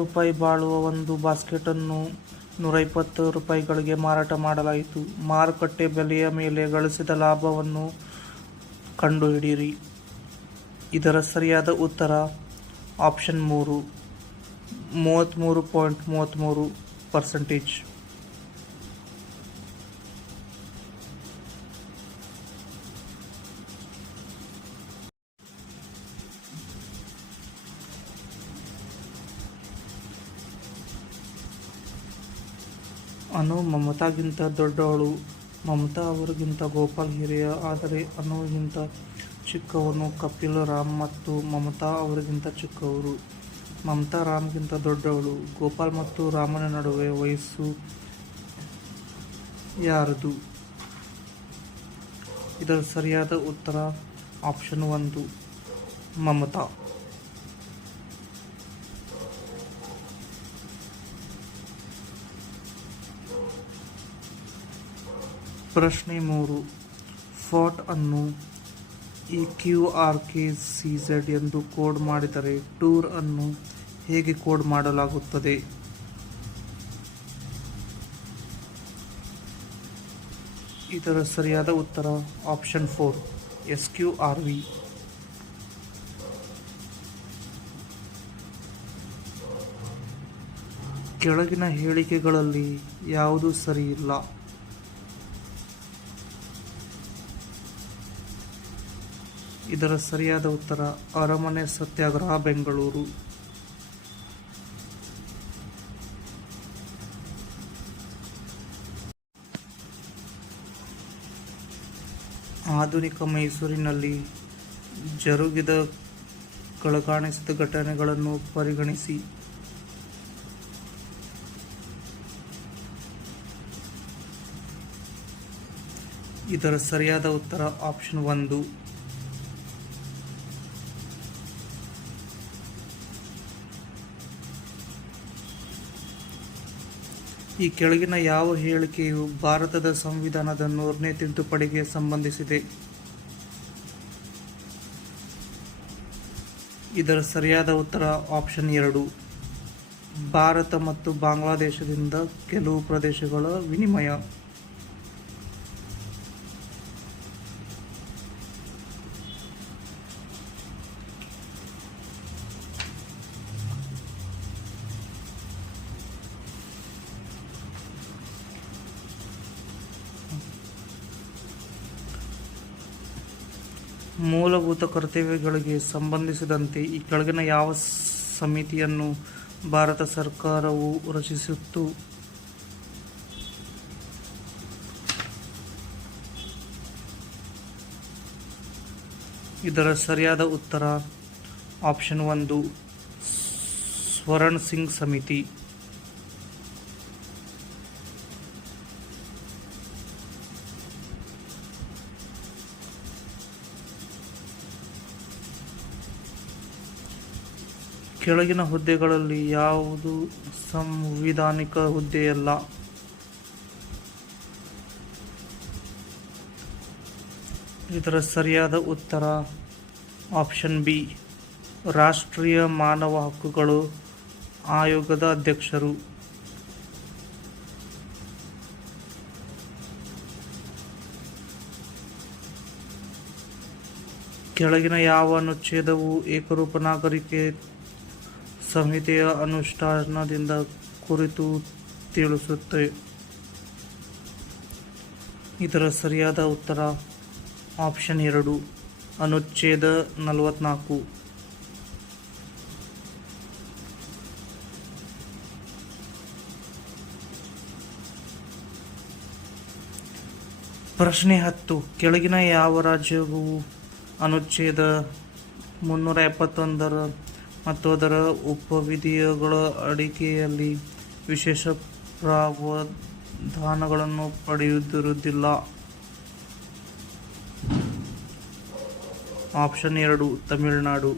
ರೂಪಾಯಿ ಬಾಳುವ ಒಂದು ಬಾಸ್ಕೆಟನ್ನು 120 ರೂಪಾಯಿಗಳಿಗೆ ಮಾರಾಟ ಮಾಡಲಾಯಿತು. ಮಾರುಕಟ್ಟೆ ಬೆಲೆಯ ಮೇಲೆ ಗಳಿಸಿದ ಲಾಭವನ್ನು ಕಂಡುಹಿಡಿಯಿರಿ. ಇದರ ಸರಿಯಾದ ಉತ್ತರ ಆಪ್ಷನ್ 3, 33.33%. ಅನು ಮಮತಾಗಿಂತ ದೊಡ್ಡವಳು. ಮಮತಾ ಅವರಿಗಿಂತ ಗೋಪಾಲ್ ಹಿರಿಯ, ಆದರೆ ಅನುಗಿಂತ ಚಿಕ್ಕವನು ಕಪಿಲ್ ರಾಮ್ ಮತ್ತು ಮಮತಾ ಅವರಿಗಿಂತ ಚಿಕ್ಕವರು. ಮಮತಾ ರಾಮ್ಗಿಂತ ದೊಡ್ಡವಳು. ಗೋಪಾಲ್ ಮತ್ತು ರಾಮನ ನಡುವೆ ವಯಸ್ಸು ಯಾರದು? ಇದರ ಸರಿಯಾದ ಉತ್ತರ ಆಪ್ಷನ್ 1, ಮಮತಾ. ಪ್ರಶ್ನೆ 3. ಫಾಟ್ ಅನ್ನು EQRKCZ ಎಂದು ಕೋಡ್ ಮಾಡಿದರೆ ಟೂರ್ ಅನ್ನು ಹೇಗೆ ಕೋಡ್ ಮಾಡಲಾಗುತ್ತದೆ? ಇದರ ಸರಿಯಾದ ಉತ್ತರ ಆಪ್ಷನ್ 4, SQRV. ಕೆಳಗಿನ ಹೇಳಿಕೆಗಳಲ್ಲಿ ಯಾವುದು ಸರಿಯಿಲ್ಲ? ಇದರ ಸರಿಯಾದ ಉತ್ತರ ಅರಮನೆ ಸತ್ಯಾಗ್ರಹ ಬೆಂಗಳೂರು. ಆಧುನಿಕ ಮೈಸೂರಿನಲ್ಲಿ ಜರುಗಿದ ಕಳೆಗಾಣಿಸಿದ ಘಟನೆಗಳನ್ನು ಪರಿಗಣಿಸಿ. ಇದರ ಸರಿಯಾದ ಉತ್ತರ ಆಪ್ಷನ್ 1. ಈ ಕೆಳಗಿನ ಯಾವ ಹೇಳಿಕೆಯು ಭಾರತದ ಸಂವಿಧಾನದ 100ನೇ ತಿದ್ದುಪಡಿಗೆ ಸಂಬಂಧಿಸಿದೆ? ಇದರ ಸರಿಯಾದ ಉತ್ತರ ಆಪ್ಷನ್ 2, ಭಾರತ ಮತ್ತು ಬಾಂಗ್ಲಾದೇಶದಿಂದ ಕೆಲವು ಪ್ರದೇಶಗಳ ವಿನಿಮಯ. ಮೂಲಭೂತ ಕರ್ತವ್ಯಗಳಿಗೆ ಸಂಬಂಧಿಸಿದಂತೆ ಈ ಕೆಳಗಿನ ಯಾವ ಸಮಿತಿಯನ್ನು ಭಾರತ ಸರ್ಕಾರವು ರಚಿಸಿತ್ತು? ಇದರ ಸರಿಯಾದ ಉತ್ತರ ಆಪ್ಷನ್ 1, ಸ್ವರ್ಣ ಸಿಂಗ್ ಸಮಿತಿ. ಕೆಳಗಿನ ಹುದ್ದೆಗಳಲ್ಲಿ ಯಾವುದು ಸಂವಿಧಾನಿಕ ಹುದ್ದೆಯಲ್ಲ? ಇದರ ಸರಿಯಾದ ಉತ್ತರ ಆಪ್ಷನ್ ಬಿ, ರಾಷ್ಟ್ರೀಯ ಮಾನವ ಹಕ್ಕುಗಳು ಆಯೋಗದ ಅಧ್ಯಕ್ಷರು. ಕೆಳಗಿನ ಯಾವ ಅನುಚ್ಛೇದವು ಏಕರೂಪ ನಾಗರಿಕೆ ಸಂಹಿತೆಯ ಅನುಷ್ಠಾನದಿಂದ ಕುರಿತು ತಿಳಿಸುತ್ತೆ? ಇದರ ಸರಿಯಾದ ಉತ್ತರ ಆಪ್ಷನ್ 2, ಅನುಚ್ಛೇದ 44. ಪ್ರಶ್ನೆ 10. ಕೆಳಗಿನ ಯಾವ ರಾಜ್ಯವು ಅನುಚ್ಛೇದ 371 ಮತ್ತು ಅದರ ಉಪವಿಧಿಗಳ ಅಡಿಯಲ್ಲಿ ವಿಶೇಷ ಪ್ರಾವಧಾನಗಳನ್ನು ಪಡೆಯುವುದಿಲ್ಲ? ಆಪ್ಷನ್ 2, ತಮಿಳುನಾಡು.